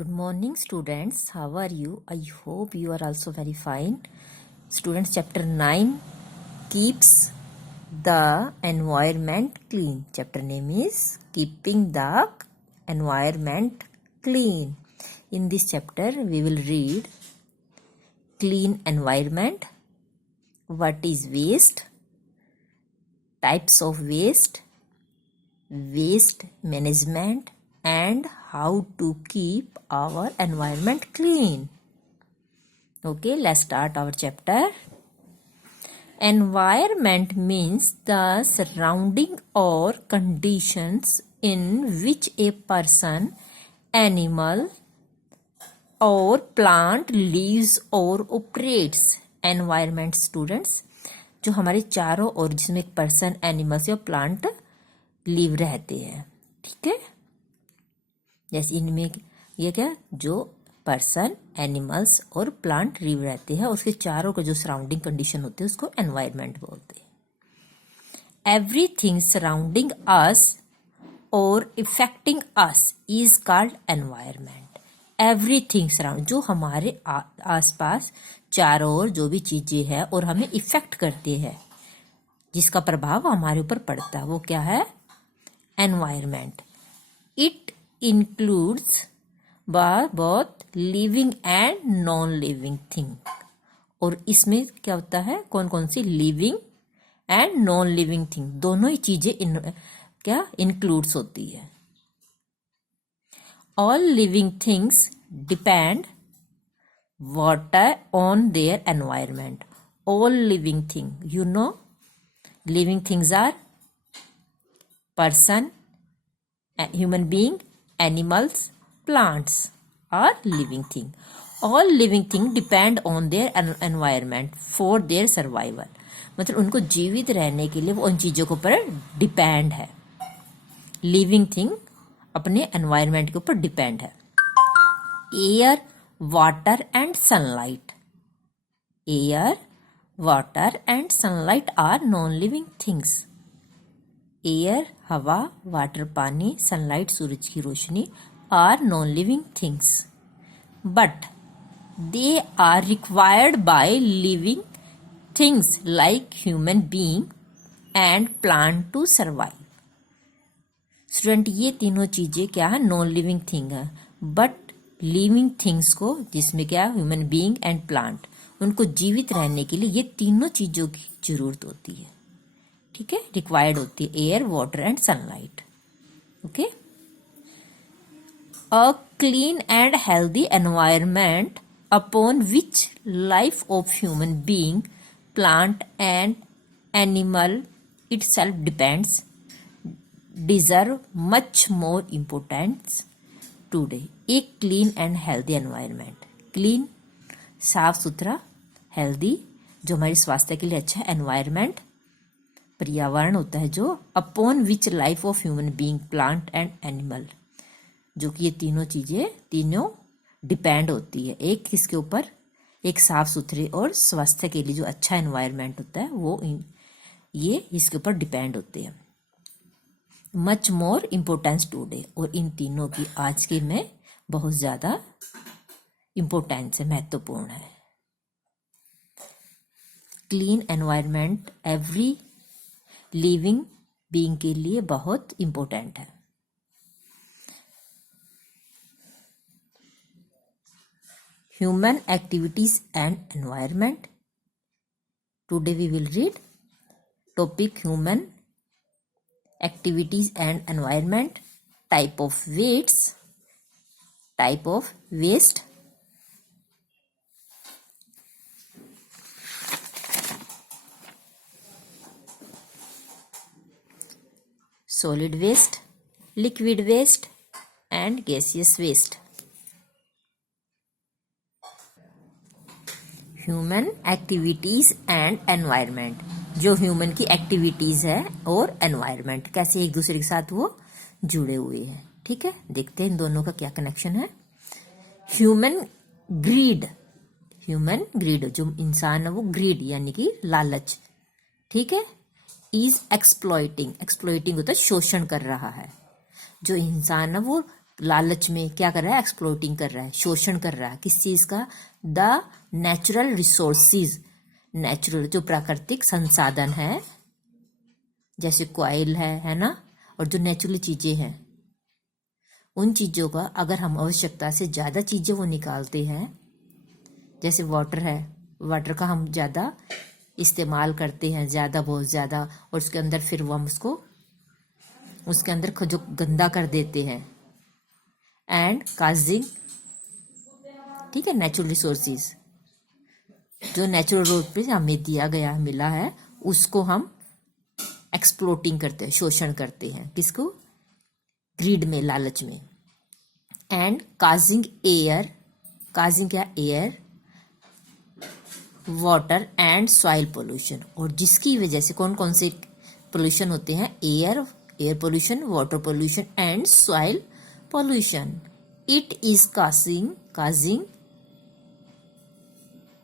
Good morning, students. How are you? I hope you are also very fine. Students, chapter 9 keeps the environment clean. Chapter name is Keeping the Environment Clean. In this chapter, we will read clean environment, what is waste, types of waste, waste management, and how to keep our environment clean. Okay, let's start our chapter. Environment means the surrounding or conditions in which a person, animal, or plant lives or operates. Environment students, जो हमारे चारों ओर जिसमें एक person, animals या plant live रहते हैं, ठीक है। जैसे इनमें ये क्या, जो पर्सन, एनिमल्स और प्लांट लिव रहते हैं, उसके चारों का जो सराउंडिंग कंडीशन होते हैं उसको एनवायरनमेंट बोलते हैं। एवरीथिंग सराउंडिंग अस और affecting us is called environment. Everything surround, जो हमारे आसपास चारों ओर जो भी चीजें हैं और हमें इफेक्ट करते हैं, जिसका प्रभाव हमारे ऊपर पड़ता है, वो क्या है, environment. It includes both living and non living thing. और इसमें क्या होता है, कौन कौन सी living and non living thing, दोनों ही चीजें क्या इंक्लूड्स होती है। All living things depend water on their environment. All living thing, you know, living things are person, human being, animals, plants are living thing. All living thing depend on their environment for their survival. मतलब उनको जीवित रहने के लिए वो उन चीजों के ऊपर डिपेंड है। लिविंग थिंग अपने एनवायरनमेंट के ऊपर डिपेंड है। Air, water and sunlight. Air, water and sunlight are non living things. Air हवा, वाटर पानी, सनलाइट सूरज की रोशनी are non living things, but they are required by living things like human being and plant to survive. Student, ये तीनों चीजें क्या है, नॉन लिविंग थिंग है, बट लिविंग थिंग्स को, जिसमें क्या ह्यूमन बीइंग एंड प्लांट, उनको जीवित रहने के लिए ये तीनों चीजों की जरूरत होती है, ठीक है, रिक्वायर्ड होती है, air, water and sunlight. Okay, a clean and healthy environment upon which life of human being, plant and animal itself depends deserve much more importance today. एक clean and healthy environment, clean साफ सुथरा, healthy जो हमारे स्वास्थ्य के लिए अच्छा, environment पर्यावरण होता है, जो upon which life of human being, plant and animal, जो कि ये तीनों चीजें तीनों डिपेंड होती है एक किसके ऊपर, एक साफ सुथरे और स्वास्थ्य के लिए जो अच्छा एनवायरनमेंट होता है वो ये इसके ऊपर डिपेंड होते हैं। मच मोर इम्पोर्टेंस टुडे, और इन तीनों की आज के में बहुत ज्यादा इम्पोर्टेंस है, महत्वपूर्ण है। Clean environment every living being के लिए बहुत इंपॉर्टेंट है। Human activities and environment. Today we will read topic human activities and environment, type of wastes, type of waste, solid waste, liquid waste and gaseous waste. Human activities and environment, जो human की activities है और environment कैसे एक दूसरे के साथ वो जुड़े हुए हैं, ठीक है। देखते हैं इन दोनों का क्या कनेक्शन है। ह्यूमन ग्रीड, ह्यूमन ग्रीड जो इंसान है वो ग्रीड यानी कि लालच, ठीक है, इज एक्सप्लॉइटिंग, एक्सप्लॉइटिंग होता है शोषण कर रहा है। जो इंसान है वो लालच में क्या कर रहा है, एक्सप्लोटिंग कर रहा है, शोषण कर रहा है किस चीज का, द नेचुरल रिसोर्सिस, नेचुरल जो प्राकृतिक संसाधन है जैसे कोयल है ना, और जो नेचुरल चीजें हैं उन चीजों का अगर हम आवश्यकता से ज्यादा चीजें वो निकालते हैं, जैसे वाटर है, वाटर का हम ज्यादा इस्तेमाल करते हैं, ज्यादा बहुत ज्यादा, और उसके अंदर फिर वो हम उसके अंदर जो गंदा कर देते हैं, एंड काजिंग, ठीक है, नेचुरल रिसोर्सेज जो नेचुरल रूप पे हमें दिया गया मिला है उसको हम एक्सप्लोटिंग करते हैं, शोषण करते हैं, किसको, ग्रीड में, लालच में, एंड काजिंग एयर, काजिंग क्या, air, water and soil pollution, और जिसकी वजह से कौन कौन से पोल्यूशन होते हैं, air pollution, water pollution and soil pollution. It is causing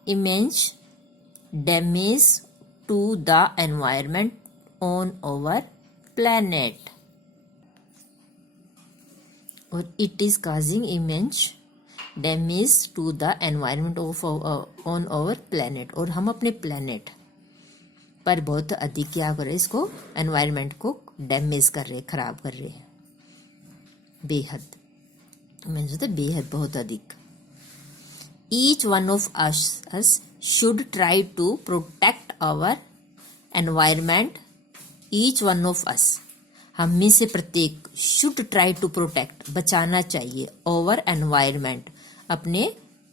immense damage to the environment on our planet. और it is causing immense damage to the environment on our planet. और हम अपने प्लेनेट पर बहुत अधिक क्या कर रहे हैं, इसको एनवायरनमेंट को डैमेज कर रहे हैं, खराब कर रहे हैं, बेहद, मैंने सोचा बेहद, बहुत अधिक. Each one of us should try to protect our environment. Each one of us, हम में से प्रत्येक, should try to protect, बचाना चाहिए, our environment, अपने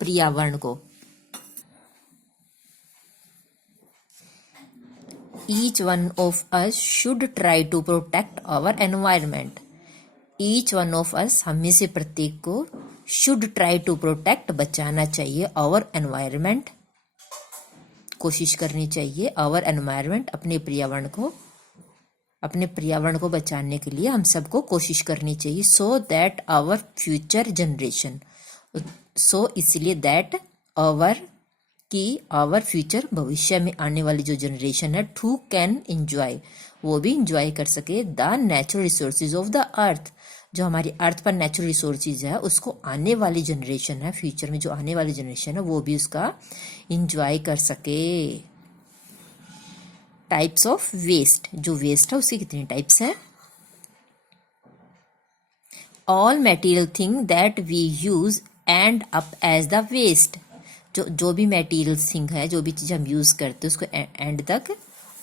पर्यावरण को. Each one of us should try to protect our environment. Each one of us, हम में से प्रत्येक को, should try to protect, बचाना चाहिए, our environment, कोशिश करनी चाहिए, our environment, अपने पर्यावरण को बचाने के लिए हम सबको कोशिश करनी चाहिए, so that our future generation, so इसलिए that our, कि our future, भविष्य में आने वाली जो जनरेशन है, who can enjoy, वो भी इंजॉय कर सके, the natural resources of the earth, जो हमारी अर्थ पर नेचुरल रिसोर्सेज है उसको आने वाली जनरेशन है, फ्यूचर में जो आने वाली जनरेशन है वो भी उसका इंजॉय कर सके. टाइप्स ऑफ वेस्ट, जो वेस्ट है उसके कितने टाइप्स हैं, all material thing that we use end up as the waste, जो भी मटेरियल थिंग है, जो भी चीज हम यूज करते हैं उसको एंड तक,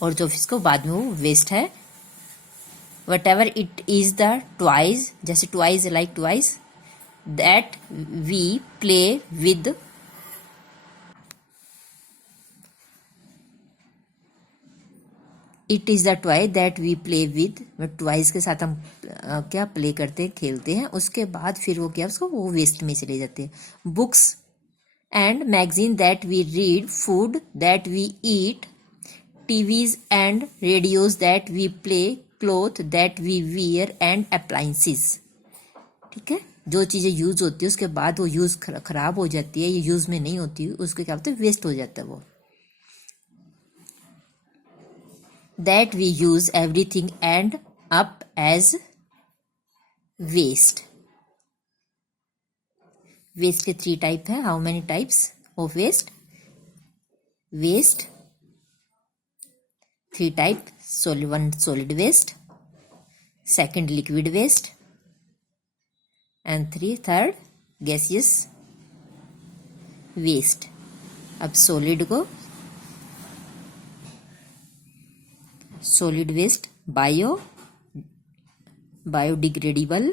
और जो इसको बाद में वो वेस्ट है. whatever it is the toys, जैसे toys like toys that we play with, it is the toy that we play with, toys के साथ हम क्या प्ले करते हैं, खेलते हैं, उसके बाद फिर वो क्या, उसको वो वेस्ट में चले जाते हैं. Books and magazine that we read, food that we eat, TVs and radios that we play, cloth that we wear and appliances. ठीक है, जो चीजें यूज होती है उसके बाद वो यूज खराब हो जाती है, ये यूज में नहीं होती, उसको क्या होता है, वेस्ट हो जाता है वो. That we use everything end up as waste. Waste के 3 टाइप है. How many types of waste? Waste 3 type. One solid waste, second liquid waste, and third gaseous waste. अब solid को, solid waste biodegradable,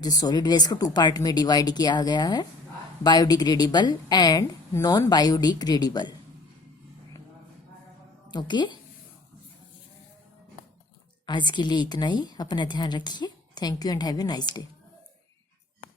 जो solid waste को 2 part में divide किया गया है, biodegradable and non biodegradable. Okay, आज के लिए इतना ही. अपना ध्यान रखिए. Thank you and have a nice day.